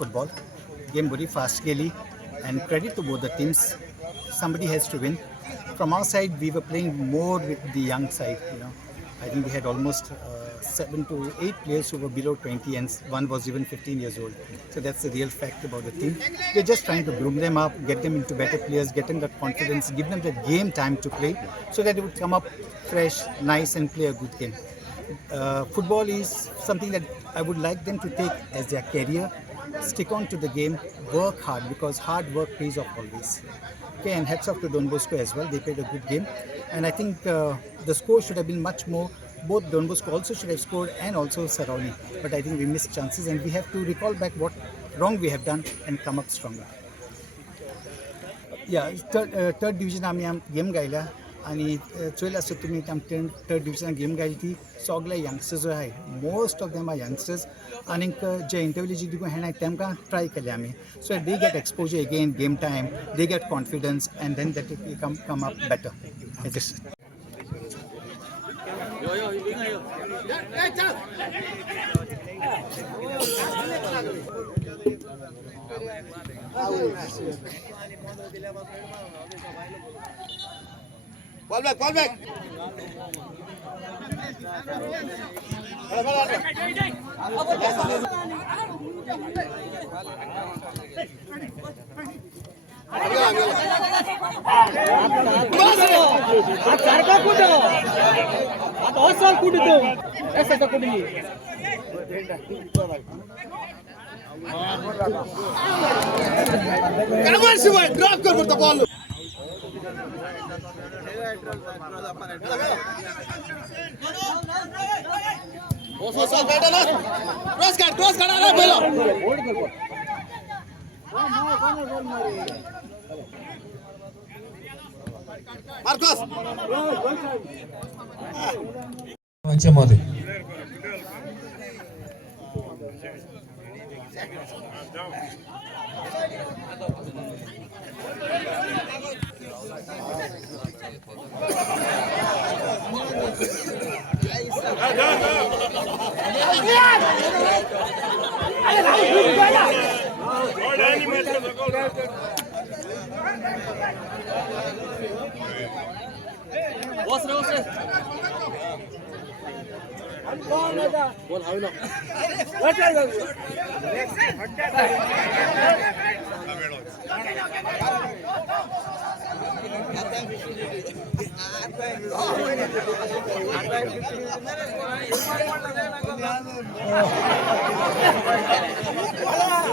football. Game very fast गेली and credit to both the teams. Somebody has to win. From our side, we were playing more with the young side. I think we had almost 7 to 8 players who were below 20, and one was even 15 years old. So that's the real fact about the team. We're just trying to groom them up, get them into better players, get them that confidence, give them that game time to play, so that they would come up fresh, nice, and play a good game. Football is something that I would like them to take as their career. Stick on to the game, work hard, because hard work pays off always. Okay, and hats off to Don Bosco as well. They played a good game, and I think the score should have been much more. Both Don Bosco also should have scored, and also Sarauni. But I think we missed chances, and we have to recall back what wrong we have done and come up stronger. Yeah, third division आम्ही game गायला आणि चोयला असतो तुम्ही third division game गायली ती सगळे youngsters जो आहे most of them are youngsters आणि जे इंटरव्यू जी दिवं हें तेमकां ट्राय केले आमी so they get exposure again game time they get confidence and then that come up better Ball back, ball back. सारखा कुठं आता असं कुठं असं कुठे Come on, Shiva, drop कर the ball. बॉल बैठा ना क्रॉस कर आ रहा है मार्कस मंचामध्ये Bola